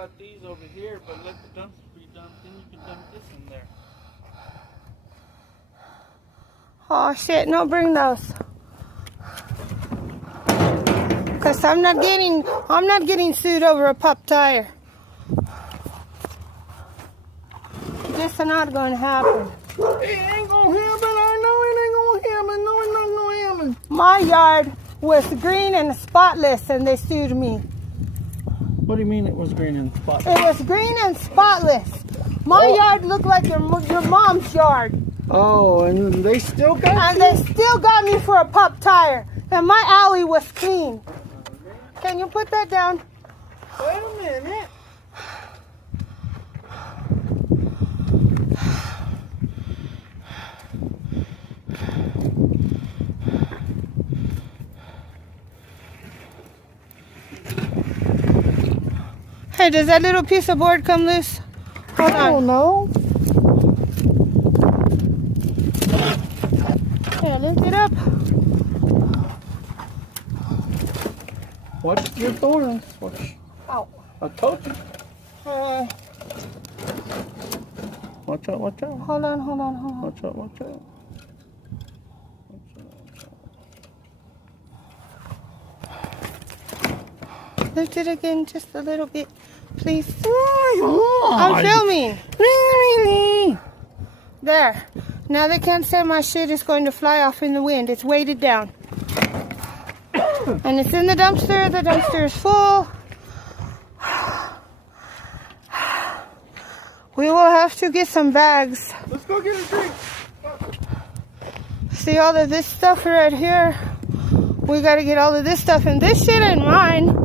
got these over here, but let the dumpster be dumped, then you can dump this in there. Oh shit, no, bring those. Cause I'm not getting sued over a pop tire. This is not gonna happen. It ain't gonna happen, I know it ain't gonna happen, no it's not gonna happen. My yard was green and spotless and they sued me. What do you mean it was green and spotless? It was green and spotless. My yard looked like your mom's yard. Oh, and they still got And you? they still got me for a pop tire. And my alley was clean. Can you put that down? Wait a minute. Hey, does that little piece of board come loose? Hold I don't on. know. Here, lift it up. Watch your thorns. Watch. Ow. I told you. Uh, Watch out, watch out. hold on. Watch out, watch out. Lift it again just a little bit, please. Oh, I'm filming. Really? There. Now they can't say my shit is going to fly off in the wind. It's weighted down. And it's in the dumpster. The dumpster is full. We will have to get some bags. Let's go get a drink. See all of this stuff right here? We got to get all of this stuff. And this shit ain't mine.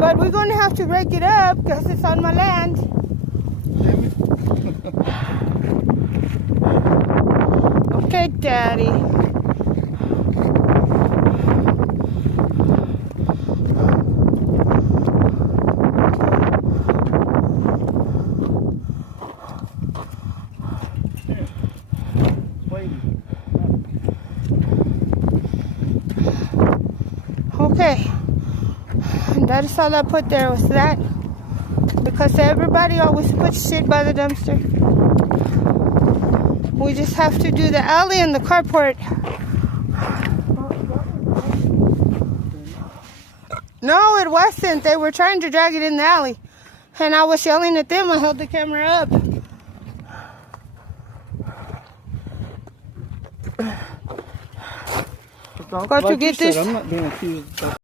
But we're going to have to rake it up because it's on my land. Okay, Daddy. Okay. And that is all I put there was that. Because everybody always puts shit by the dumpster. We just have to do the alley and the carport. No, it wasn't. They were trying to drag it in the alley. And I was yelling at them. I held the camera up. Got to get this. I'm not being accused of